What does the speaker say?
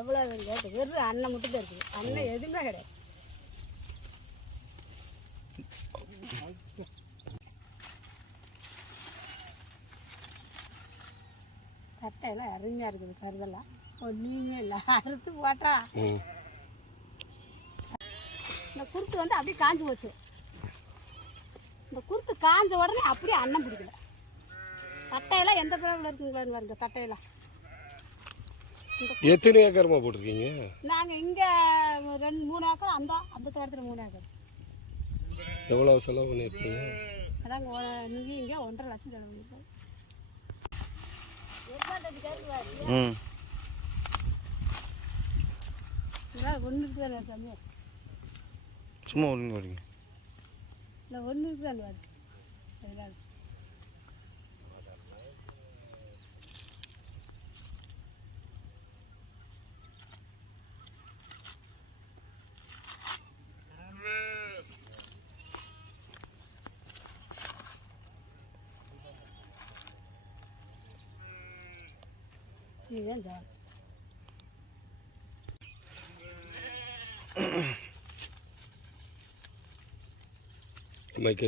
எவ்வளோ இருக்குது வெறும் அண்ணன் மட்டும் தான் இருக்குது. அண்ணன் எதுவுமே கிடையாது. கட்டையெல்லாம் அருமையாக இருக்குது கருதெல்லாம் ஒன்றுமே இல்லை. அறுத்து போட்டா. இந்த குருத்து வந்து அப்படியே காஞ்சு போச்சு. இந்த குருத்து காஞ்ச உடனே அப்படியே அன்னம் பிடிக்கல. தட்டையெல்லாம் எந்த பிறகுல இருக்குங்களா பாருங்க தட்டையெல்லாம். எத்தனை ஏக்கரமா போட்டிருக்கீங்க? நாங்கள் இங்கே ரெண்டு மூணு ஏக்கர் அந்த அந்த தோட்டத்தில் மூணு ஏக்கர். எவ்வளோ செலவு பண்ணியிருக்கீங்க? அதாங்க இங்கே இங்கே ஒன்றரை லட்சம் செலவு பண்ணிருக்கோம் ம். ஒன்று இருக்குதானே சாமி சும்மா ஒழுங்கு வரீங்க. இல்லை ஒன்று இருக்குதானே வாரு அதனால ఇదేం చాలు మైక్